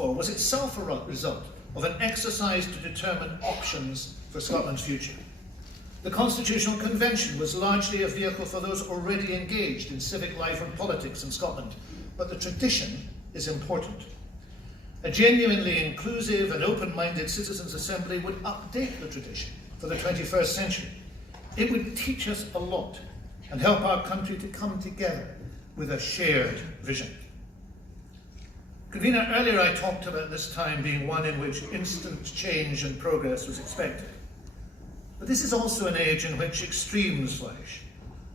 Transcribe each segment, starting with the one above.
for was itself a result of an exercise to determine options for Scotland's future. The Constitutional Convention was largely a vehicle for those already engaged in civic life and politics in Scotland, but the tradition is important. A genuinely inclusive and open-minded citizens' assembly would update the tradition for the 21st century. It would teach us a lot and help our country to come together with a shared vision. Convener, earlier I talked about this time being one in which instant change and progress was expected. But this is also an age in which extremes flourish.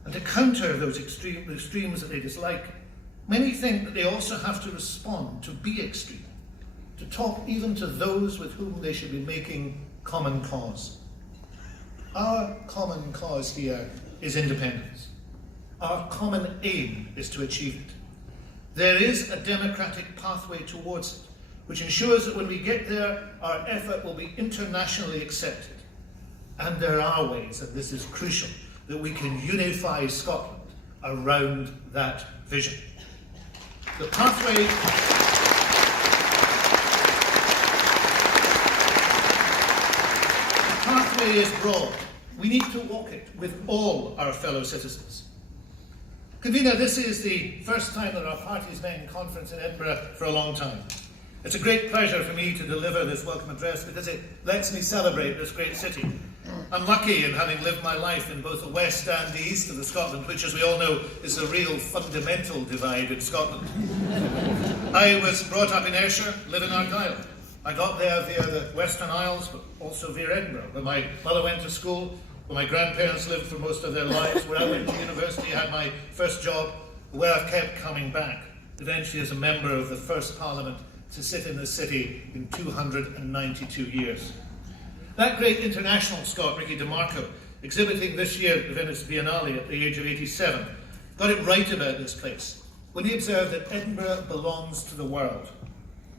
And to counter those extremes that they dislike, many think that they also have to respond to be extreme, to talk even to those with whom they should be making common cause. Our common cause here is independence. Our common aim is to achieve it. There is a democratic pathway towards it, which ensures that when we get there, our effort will be internationally accepted. And there are ways, and this is crucial, that we can unify Scotland around that vision. The pathway is broad. We need to walk it with all our fellow citizens. Convener, this is the first time that our party's met in conference in Edinburgh for a long time. It's a great pleasure for me to deliver this welcome address because it lets me celebrate this great city. I'm lucky in having lived my life in both the west and the east of the Scotland, which, as we all know, is a real fundamental divide in Scotland. I was brought up in Ayrshire, live in Argyll. I got there via the Western Isles, but also via Edinburgh, where my mother went to school, where my grandparents lived for most of their lives, where I went to university, had my first job, where I've kept coming back, eventually as a member of the first Parliament to sit in the city in 292 years. That great international Scot, Ricky DeMarco, exhibiting this year at the Venice Biennale at the age of 87, got it right about this place when he observed that Edinburgh belongs to the world.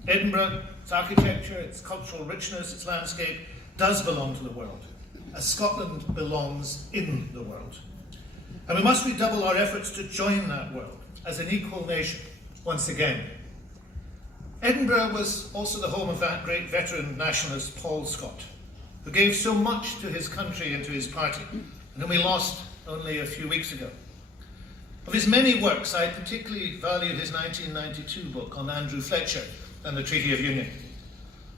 Edinburgh, its architecture, its cultural richness, its landscape, does belong to the world, as Scotland belongs in the world. And we must redouble our efforts to join that world as an equal nation once again. Edinburgh was also the home of that great veteran nationalist Paul Scott, who gave so much to his country and to his party, and whom we lost only a few weeks ago. Of his many works, I particularly value his 1992 book on Andrew Fletcher and the Treaty of Union.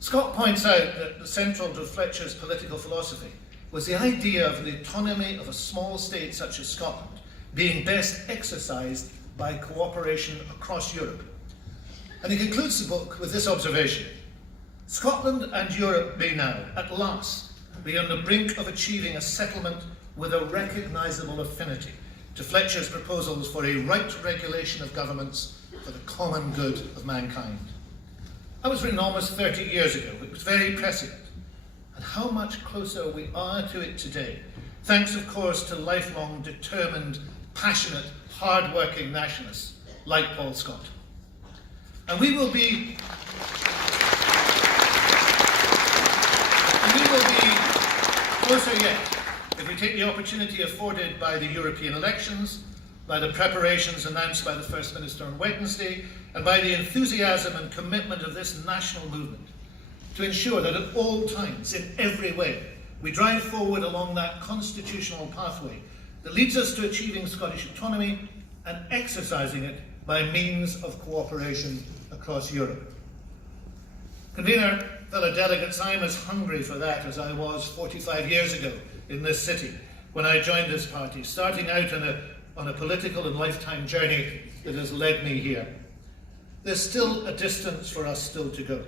Scott points out that the central to Fletcher's political philosophy was the idea of the autonomy of a small state such as Scotland being best exercised by cooperation across Europe. And he concludes the book with this observation: Scotland and Europe may now, at last, be on the brink of achieving a settlement with a recognisable affinity to Fletcher's proposals for a right regulation of governments for the common good of mankind. That was written almost 30 years ago. It was very prescient. And how much closer we are to it today, thanks, of course, to lifelong, determined, passionate, hard-working nationalists like Paul Scott. And we will be closer yet if we take the opportunity afforded by the European elections, by the preparations announced by the First Minister on Wednesday, and by the enthusiasm and commitment of this national movement to ensure that at all times, in every way, we drive forward along that constitutional pathway that leads us to achieving Scottish autonomy and exercising it by means of cooperation across Europe. Convener, fellow delegates, I am as hungry for that as I was 45 years ago in this city when I joined this party, starting out on a political and lifetime journey that has led me here. There's still a distance for us still to go,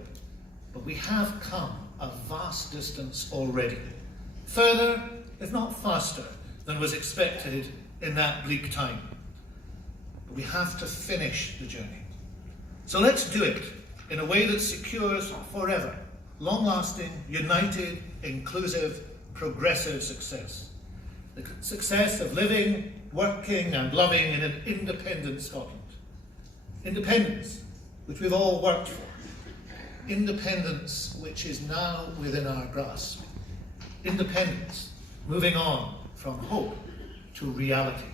but we have come a vast distance already. Further, if not faster, than was expected in that bleak time. But we have to finish the journey. So let's do it in a way that secures forever long-lasting, united, inclusive, progressive success. The success of living, working and loving in an independent Scotland. Independence, which we've all worked for. Independence, which is now within our grasp. Independence, moving on from hope to reality.